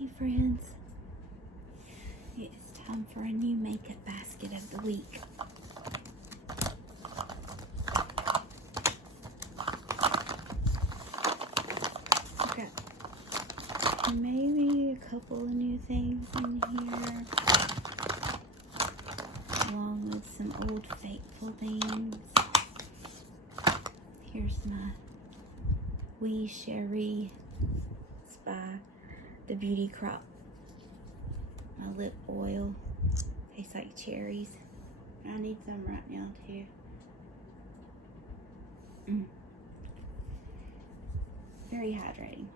Hey friends, it is time for a new makeup basket of the week. I've got maybe a couple of new things in here, along with some old faithful things. Here's my Wee Cherie by the Beauty Crop. My lip oil tastes like cherries. I need some right now too. Very hydrating.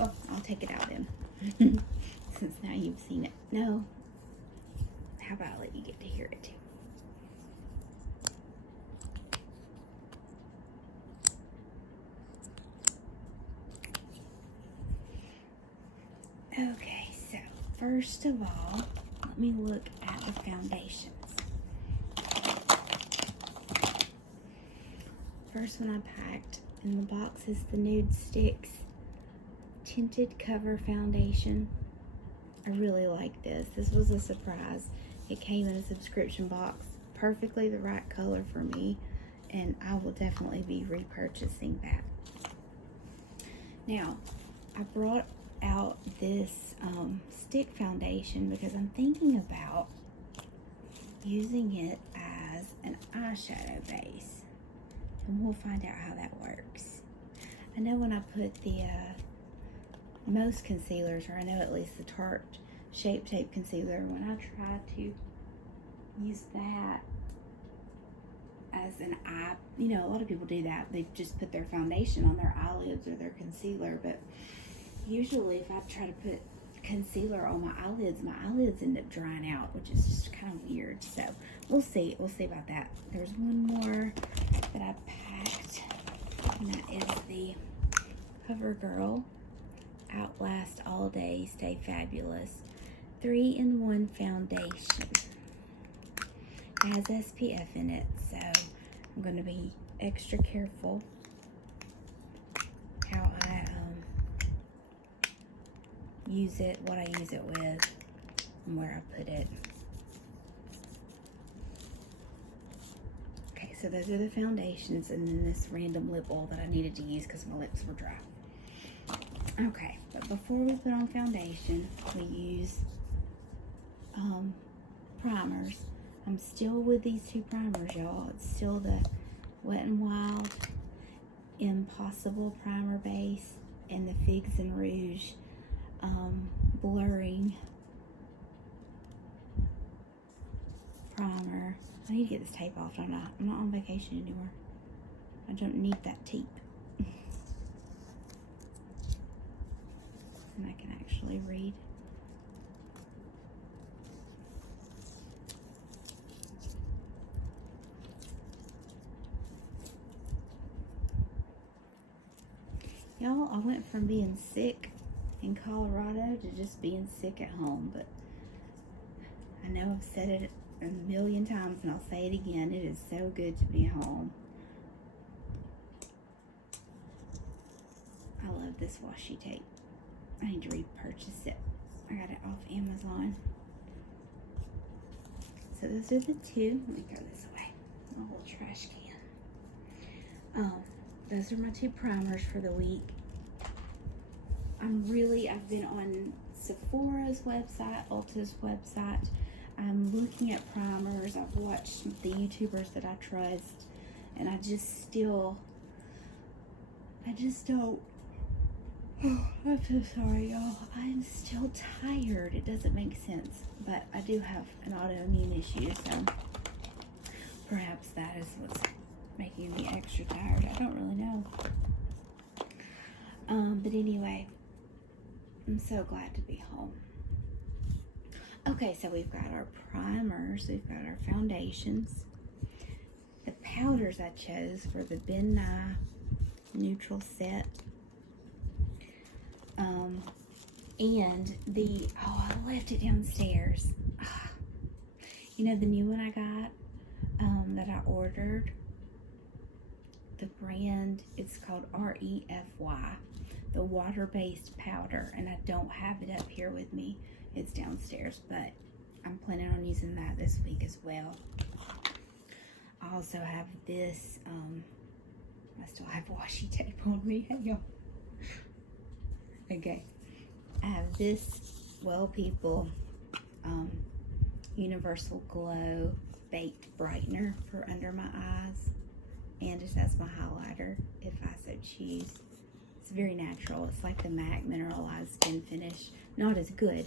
Oh, I'll take it out then. Since now you've seen it. No. How about I let you get to hear it too? Okay, so first of all, let me look at the foundations. First one I packed in the box is the Nude Sticks Tinted Cover Foundation. I really like this. This was a surprise. It came in a subscription box, perfectly the right color for me, and I will definitely be repurchasing that. Now, I brought out this stick foundation because I'm thinking about using it as an eyeshadow base, and we'll find out how that works. I know when I put the most concealers, or I know at least the Tarte Shape Tape concealer, when I try to use that as an eye, you know, a lot of people do that. They just put their foundation on their eyelids or their concealer, but usually if I try to put concealer on my eyelids end up drying out, which is just kind of weird. So we'll see about that. There's one more that I packed, and that is the CoverGirl Outlast All Day Stay Fabulous 3-in-1 foundation. It has SPF in it, so I'm going to be extra careful how I use it, what I use it with, and where I put it. Okay, so those are the foundations, and then this random lip oil that I needed to use because my lips were dry. Okay, but before we put on foundation, we use primers. I'm still with these two primers, y'all. It's still the Wet n Wild Impossible Primer Base and the Figs and Rouge Blurring Primer. I need to get this tape off, don't I? I'm not on vacation anymore. I don't need that tape. And I can actually read. Y'all, I went from being sick in Colorado to just being sick at home, but I know I've said it a million times and I'll say it again. It is so good to be home. I love this washi tape. I need to repurchase it. I got it off Amazon. So those are the two. Let me throw this away. My little trash can. Those are my two primers for the week. I've been on Sephora's website, Ulta's website. I'm looking at primers. I've watched the YouTubers that I trust, and I just don't. Oh, I'm so sorry, y'all. I'm still tired. It doesn't make sense, but I do have an autoimmune issue, so perhaps that is what's making me extra tired. I don't really know. But anyway, I'm so glad to be home. Okay, so we've got our primers, we've got our foundations. The powders I chose for the Ben Nye Neutral Set. And I left it downstairs. You know the new one I got, that I ordered? The brand, it's called REFY. the water-based powder, and I don't have it up here with me. It's downstairs, but I'm planning on using that this week as well. I also have this, I still have washi tape on me. Hang on. Okay. I have this Well People Universal Glow Baked Brightener for under my eyes, and just as my highlighter if I so choose. It's very natural. It's like the MAC Mineralized Skin Finish. Not as good,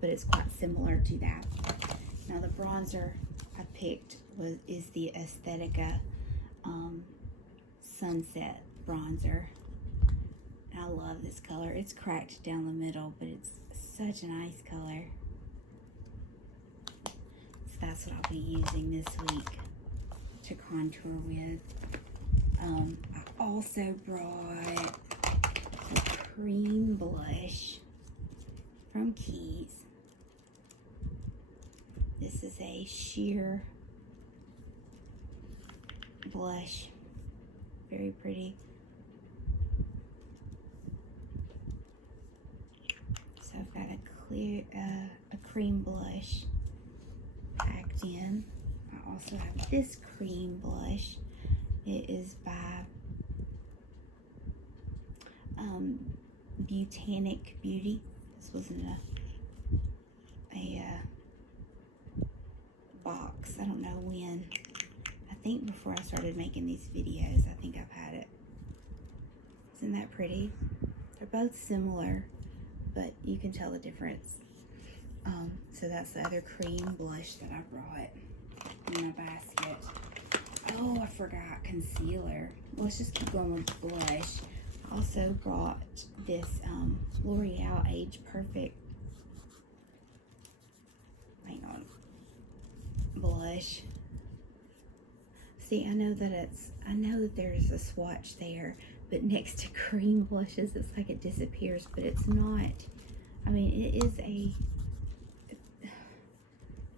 but it's quite similar to that. Now the bronzer I picked is the Aesthetica Sunset Bronzer. I love this color. It's cracked down the middle, but it's such a nice color. So that's what I'll be using this week to contour with. I also brought a cream blush from Keys. This is a sheer blush. Very pretty. So I've got a cream blush packed in. I also have this cream blush. It is by Botanic Beauty. This was in a box. I don't know when. I think before I started making these videos, I think I've had it. Isn't that pretty? They're both similar, but you can tell the difference. So that's the other cream blush that I brought in my basket. Oh, I forgot concealer. Let's just keep going with blush. I also brought this L'Oreal Age Perfect, hang on, blush. See, I know that there's a swatch there, but next to cream blushes, it's like it disappears, but it's not. I mean,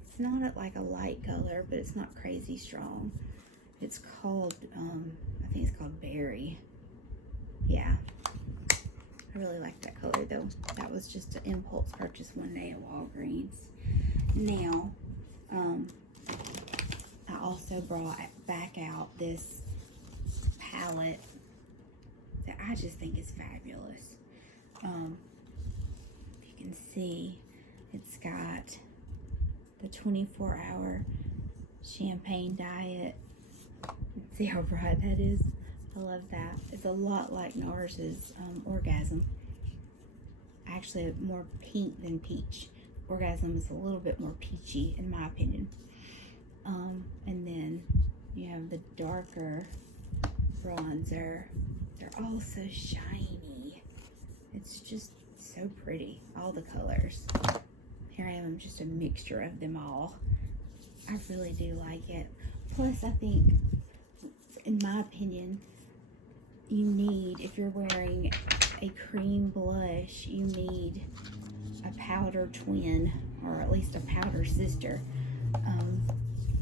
it's not like a light color, but it's not crazy strong. It's called, I think it's called Berry. Yeah. I really like that color though. That was just an impulse purchase one day at Walgreens. Now, I also brought back out this palette that I just think is fabulous. If you can see, it's got the 24-hour champagne diet. See how bright that is? I love that. It's a lot like NARS's Orgasm. Actually, more pink than peach. Orgasm is a little bit more peachy, in my opinion. And then you have the darker bronzer. They're all so shiny. It's just so pretty. All the colors. Here I am, just a mixture of them all. I really do like it. Plus, I think, in my opinion, you need, if you're wearing a cream blush, you need a powder twin, or at least a powder sister,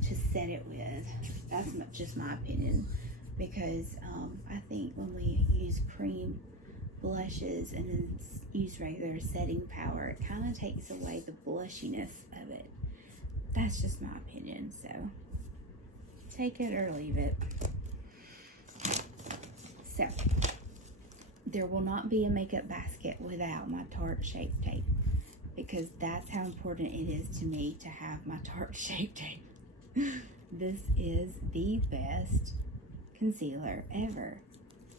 to set it with. That's just my opinion, because I think when we use cream blushes and then use regular setting powder, it kind of takes away the blushiness of it. That's just my opinion, so take it or leave it. So, there will not be a makeup basket without my Tarte Shape Tape, because that's how important it is to me to have my Tarte Shape Tape. This is the best concealer ever.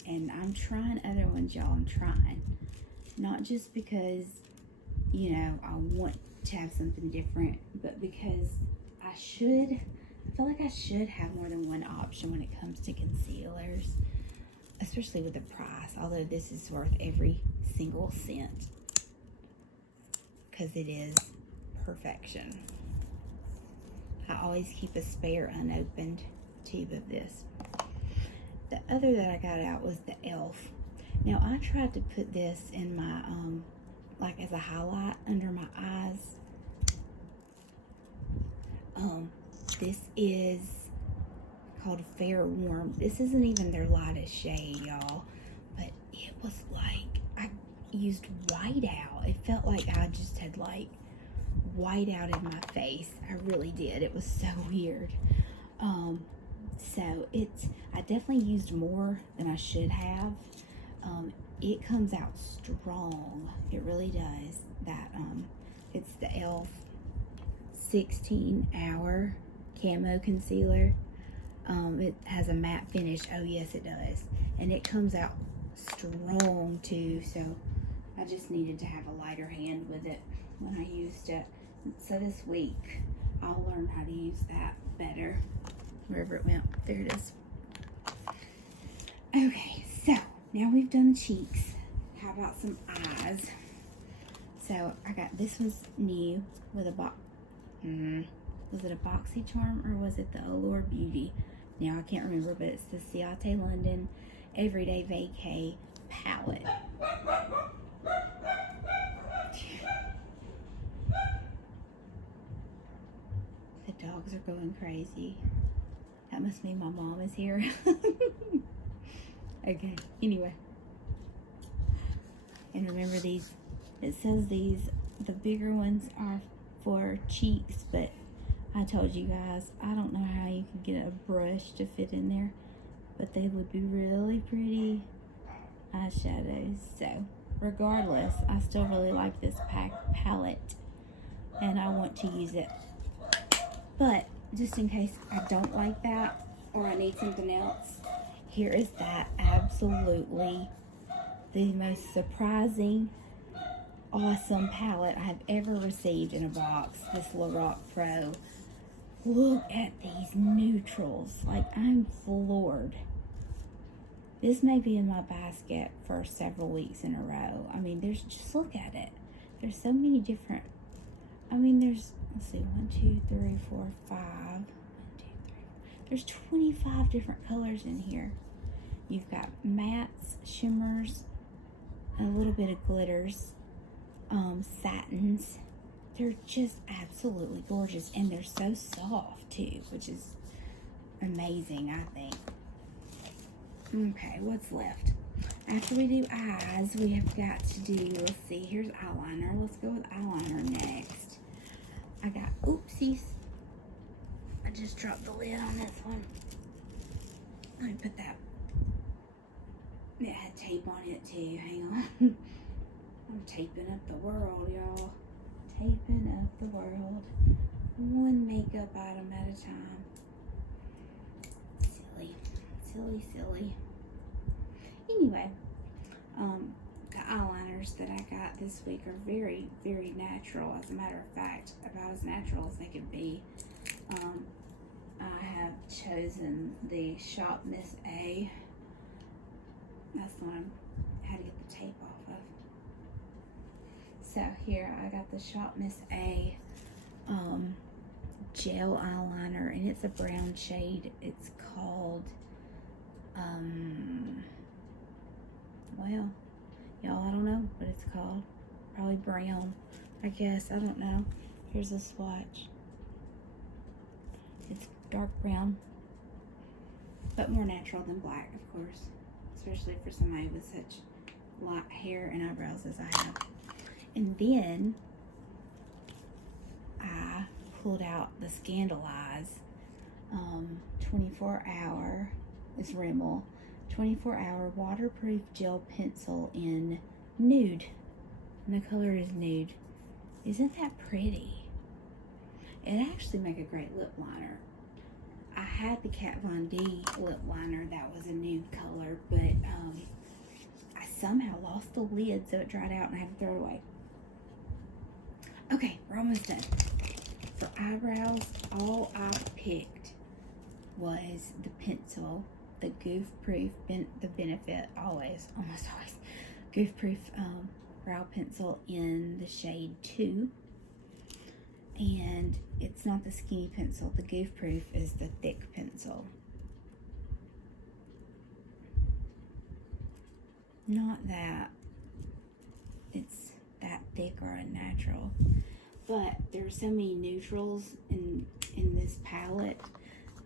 And I'm trying other ones, y'all. I'm trying. Not just because, you know, I want to have something different, but because I feel like I should have more than one option when it comes to concealers, especially with the price, although this is worth every single cent, because it is perfection. I always keep a spare unopened tube of this. The other that I got out was the e.l.f. Now, I tried to put this in my, like as a highlight under my eyes. This is called Fair Warm. This isn't even their lightest shade, y'all. But it was like, I used white out. It felt like I just had like white out in my face. I really did. It was so weird. So I definitely used more than I should have. It comes out strong. It really does. That it's the e.l.f. 16-hour camo concealer. It has a matte finish. Oh yes, it does. And it comes out strong too. So I just needed to have a lighter hand with it when I used it. So this week I'll learn how to use that better. Wherever it went, there it is. Okay, so now we've done cheeks. How about some eyes? So I got, this one's new with a box. Was it a BoxyCharm or was it the Allure Beauty? Now I can't remember, but it's the Ciate London Everyday Vacay palette. The dogs are going crazy. That must mean my mom is here. Okay, anyway. And remember these, it says these, the bigger ones are for cheeks, but I told you guys, I don't know how you could get a brush to fit in there, but they would be really pretty eyeshadows. So, regardless, I still really like this palette, and I want to use it. But, just in case I don't like that, or I need something else, here is that absolutely the most surprising, awesome palette I've ever received in a box. This Lorac Pro. Look at these neutrals. Like, I'm floored. This may be in my basket for several weeks in a row. I mean, there's, just look at it. There's so many different, I mean, there's, let's see, 1, 2, 3, 4, 5. 1, 2, 3. There's 25 different colors in here. You've got mattes, shimmers, a little bit of glitters, satins. They're just absolutely gorgeous, and they're so soft too, which is amazing, I think. Okay, what's left? After we do eyes, we have got to do, let's see, here's eyeliner. Let's go with eyeliner next. I got, oopsies. I just dropped the lid on this one. Let me put that. It had tape on it too, hang on. I'm taping up the world, y'all. Taping up the world. One makeup item at a time. Silly. Silly, silly. Anyway, the eyeliners that I got this week are very, very natural. As a matter of fact, about as natural as they can be. I have chosen the Shop Miss A. That's the one I had to get the tape off of. So here I got the Shop Miss A gel eyeliner, and it's a brown shade. It's called well, y'all, I don't know what it's called. Probably brown, I guess. I don't know. Here's a swatch. It's dark brown, but more natural than black, of course, especially for somebody with such light hair and eyebrows as I have. And then I pulled out the Scandalize 24-hour, it's Rimmel, 24-hour waterproof gel pencil in nude. And the color is nude. Isn't that pretty? It actually make a great lip liner. I had the Kat Von D lip liner that was a nude color, but I somehow lost the lid, so it dried out and I had to throw it away. Okay, we're almost done. For eyebrows, all I picked was the pencil, the Goof Proof, the Benefit, almost always, Goof Proof brow pencil in the shade 2. And it's not the skinny pencil. The Goof Proof is the thick pencil. Not that it's that thick or unnatural. But there are so many neutrals in this palette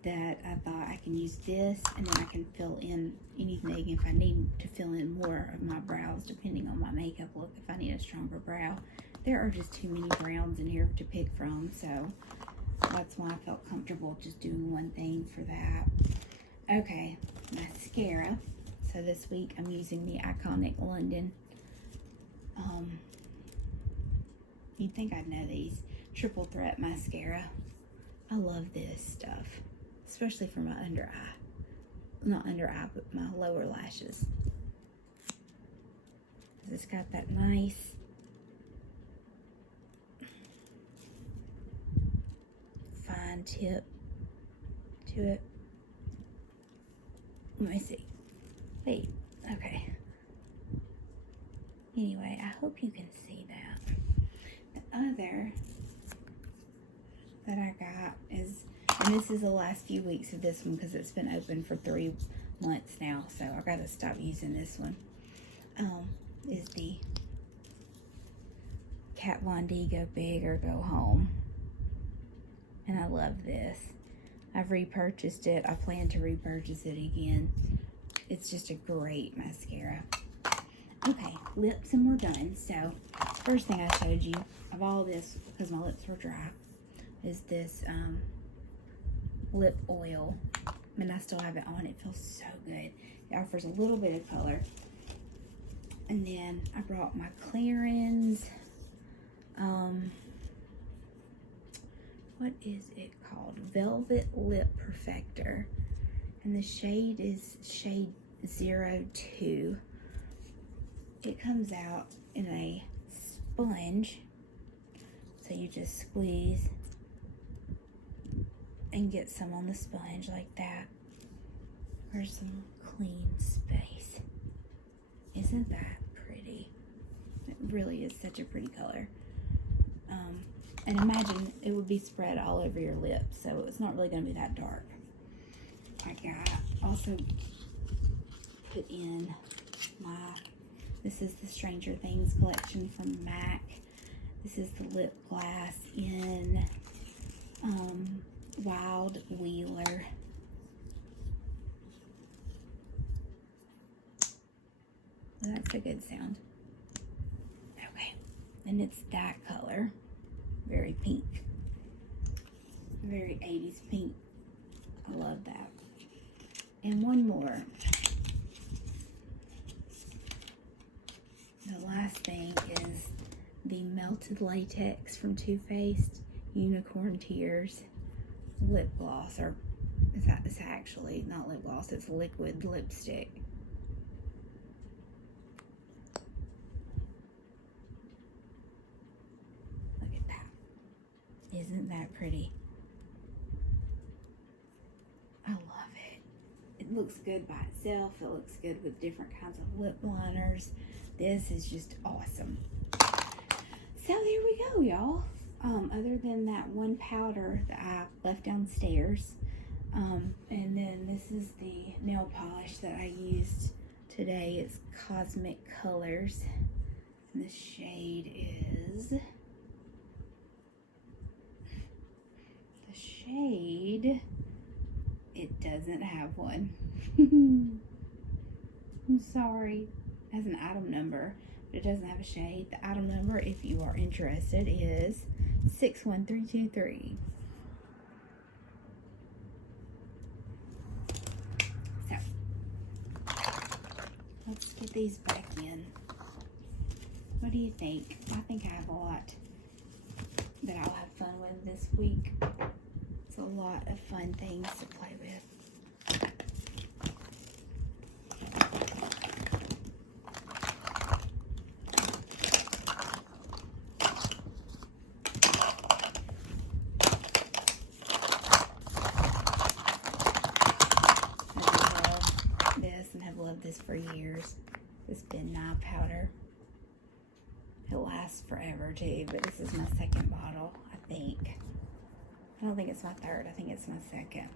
that I thought I can use this, and then I can fill in anything if I need to fill in more of my brows, depending on my makeup look, if I need a stronger brow. There are just too many browns in here to pick from, so that's why I felt comfortable just doing one thing for that. Okay, mascara. So this week I'm using the Iconic London. You'd think I'd know these. Triple Threat Mascara. I love this stuff, especially for my under eye. Not under eye, but my lower lashes. It's got that nice fine tip to it. Let me see. Wait, okay. Anyway, I hope you can see that. The other that I got is, and this is the last few weeks of this one because it's been open for 3 months now, so I gotta stop using this one. Is the Kat Von D Go Big or Go Home. And I love this. I've repurchased it. I plan to repurchase it again. It's just a great mascara. Okay, lips, and we're done. So, first thing I showed you of all this, because my lips were dry, is this lip oil. And I still have it on. It feels so good. It offers a little bit of color. And then I brought my Clarins. What is it called? Velvet Lip Perfector. And the shade is shade 02. It comes out in a sponge. So you just squeeze and get some on the sponge like that. Where's some clean space? Isn't that pretty? It really is such a pretty color. And imagine it would be spread all over your lips, so it's not really going to be that dark. I got also put in this is the Stranger Things collection from MAC. This is the lip glass in Wild Wheeler. That's a good sound. Okay, and it's that color. Very pink. Very 80s pink. I love that. And one more. The last thing is the Melted Latex from Too Faced Unicorn Tears lip gloss. Or it's actually not lip gloss, it's liquid lipstick. Isn't that pretty? I love it. It looks good by itself. It looks good with different kinds of lip liners. This is just awesome. So there we go, y'all. Other than that one powder that I left downstairs. And then this is the nail polish that I used today. It's Cosmic Colors. And the shade is... it doesn't have one. I'm sorry. It has an item number, but it doesn't have a shade. The item number, if you are interested, is 61323. So let's get these back in. What do you think? I think I have a lot that I'll have fun with this week. A lot of fun things to play with. I love this and have loved this for years. This Ben Nye powder. It lasts forever too, but this is my second bottle, I think. I don't think it's my third. I think it's my second.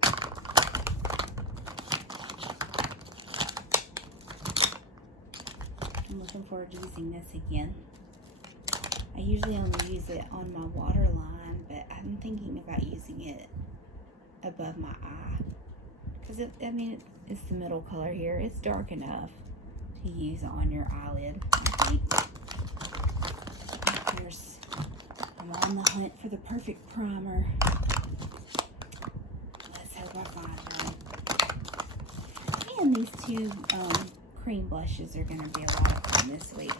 I'm looking forward to using this again. I usually only use it on my waterline, but I'm thinking about using it above my eye. Because, I mean, it's the middle color here. It's dark enough to use on your eyelid, I think. I'm on the hunt for the perfect primer. Let's hope I find one. And these two cream blushes are going to be a lot of fun this week.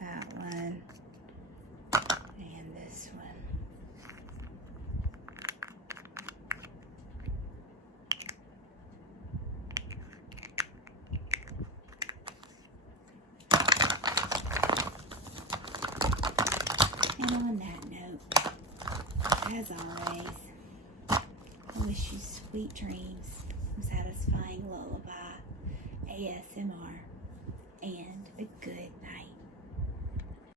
That one. And this one. And on that note, as always, I wish you sweet dreams, satisfying lullaby, ASMR, and a good